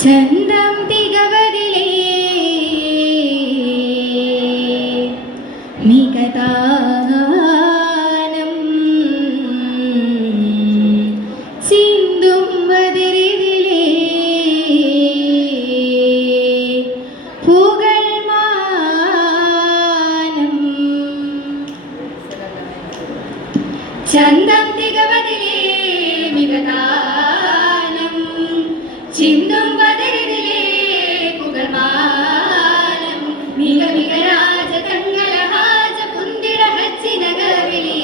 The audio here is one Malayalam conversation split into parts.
ചന്തം തികവതിലേ മികതാനം സിന്ധും വതിരിതിലേ പുകൾ മാനം ചന്തം തികവതിലേ മികതാനം ചിന്തും വതിരിതിലേ പുകൾ മാനം മിക മിക രാജതങ്ങളഹാജ കുന്തിര ഹച്ചിനകവിലേ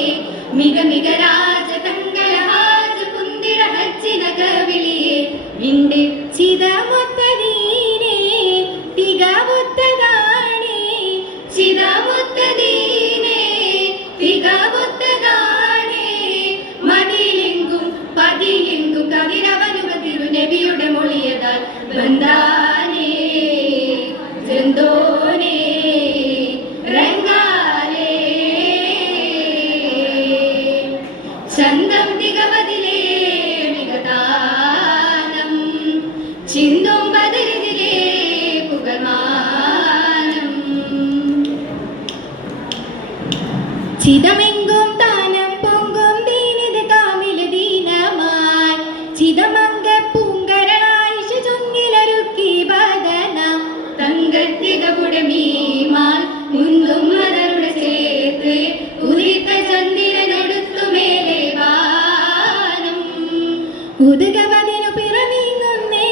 മിക മിക രാജതങ്ങളഹാജ കുന്തിര ഹച്ചിനകവിലേ വിണ്ട് ചിതമൊത്തദീനേ തികവൊത്തദാണേ ചിതമൊത്തദീനേ തികവൊത്തദാണേ മതിലെങ്കും പതിയെങ്കും കതിരവനുക തിരുനബിയുടെ മൊഴിയതാൽ ബന്ധാനേ ജന്തോനേ രംഗാലേ ചന്തം തികവതിലേ മികതാനം ചിന്തും ബദരിതിലേ പുകമാനം ചിതമെങ്കും താനം പൊങ്കും ദീനിത് കാമില ദീനമായി ചിതമംഗ പൂങ്കരണായിഷ ചൊങ്കിലരുക്കി ബദന തങ്കത്തികപുടെ മീമാൽ മുന്തും മദരുടെ ചേർത്ത് ഉദിത്ത ചന്ദ്രനൊടുത്തു മേലെ വാനം ഉദകവതിനു പിറനീങ്ങുന്നേ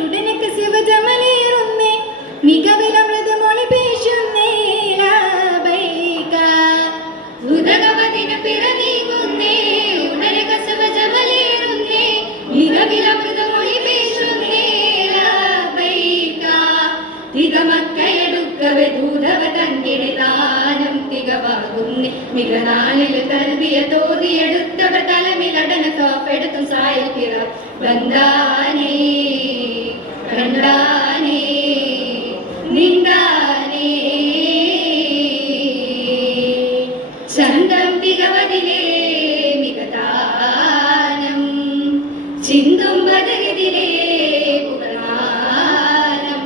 ഉടനക്ക് ശിവജമലേറുന്നേ മികവിലമൃത മൊഴി പേശുന്നേ ലബൈക ഉദകവതിനു പിറനീങ്ങുന്നേ ഉടനക്ക് ശിവജമലേറുന്നേ മികവിലമൃത മൊഴി പേശുന്നേ ലബൈക തികമക്കയടുക്കവെ ദൂതവ തന്നിടെ ദാനം തികവാകുന്നേ മികനാളിൽ തൽവിയ തോതിയെടുത്തവ തലമിലടന കാപ്പെടുത്തും സായൽ പിറ ബന്ധാനേ കണ്ടാനേ നിന്ദാനേ ചന്തം തികവതിലേ മികതാനം ചിന്തും ബദരിതിലേ പുകമാനം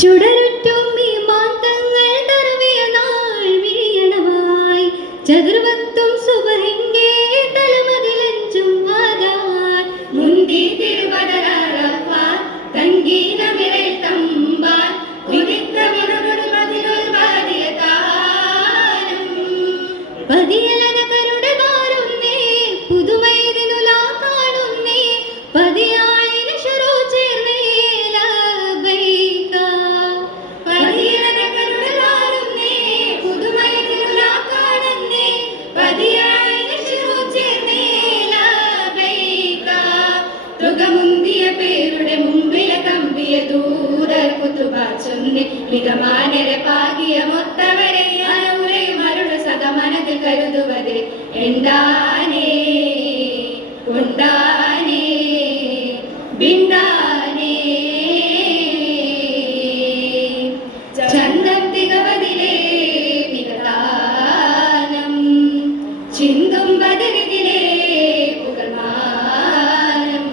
ചുടരുറ്റും വിമാന്തങ്ങൾ തറവിയ നാൾ വിരിയണമായി ചതുർവത്തും സുബഹിങ്കേ തലമതിലഞ്ചും വാതാൻ മുന്തി തിരുവടരാപ്പാൻ തങ്കീനമിരൽ തമ്പാൻ ഉദിത്തമിരുടു മതിലുൾ വാരിയ താരം പതിയലന കരുടെ മാറുന്നേ പുതുമൈതിനുലാ കാണുന്നേ പതിയാളിന് ശുരു ചേർന്നേ ലബൈക പതിയലന കരുടെ മാറുന്നേ പുതുമൈതിനുലാ കാണുന്നേ പതിയാളിന് ശുരു ചേർന്നേ ലബൈക തുകമുന്തിയ പേരുടെ മുമ്പില കമ്പിയ ദൂതർ കുത്തുബാച്ചൊന്നി മികമാനരെ പാകിയ മൊത്തവരെ ഉരയും അരുള് സദ മനതിൽ കരുതുവതേ എന്താനേ ഉണ്ടാനേ ബിന്ദാനേ ചന്തം തികവതിലേ മികതാനം ചിന്തും ബദരിതിലേ പുകമാനം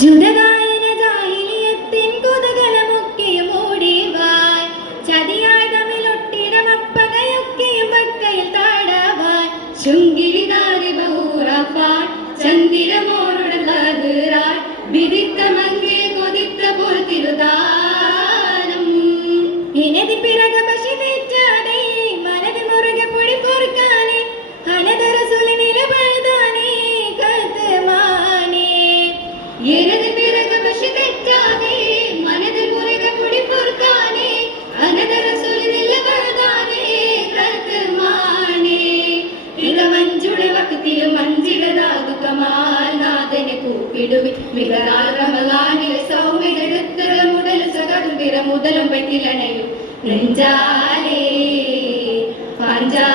ജുദഗായന ജാഹിലിയത്തിൻ കുതകലമൊക്കെയും ഓടിവാൻ ചതിയായ തമ്മിലൊട്ടിടമപ്പകയൊക്കെയും പക്കയിൽ താടവാൻ ശുങ്കിരിതാരി ബഹൂറപ്പാൻ ചന്ദിരമോടുടലാൻ വിദിത്ത മങ്കേ കൊതിത്ത പോർത്തിരുദാനം ഇനതി പിറക പശി തെറ്റാതെ മനത് മുറുകെ പൊടി പൊറുക്കാനേ അനദര സുലിനില പഴുതാനേ കഥമാനേ ഇനതി പിറക പശി തെറ്റാതെ മനത് മുറുകെ പൊടി പൊറുക്കാനേ അനദര സുലിനില പഴുതാനേ കഥമാനേ ഇളവഞ്ചുട വക്തിലും മഞ്ചിടതാകു കമാൽ നാഥനെ കൂപ്പിടുവി മികനാൾ റമളാനിലെ സൗമ്യതെടുത്തറ മുതൽ സകടും പിറ മുതലും പെട്ടിലണയും നെഞ്ചാലേ പാഞ്ചാ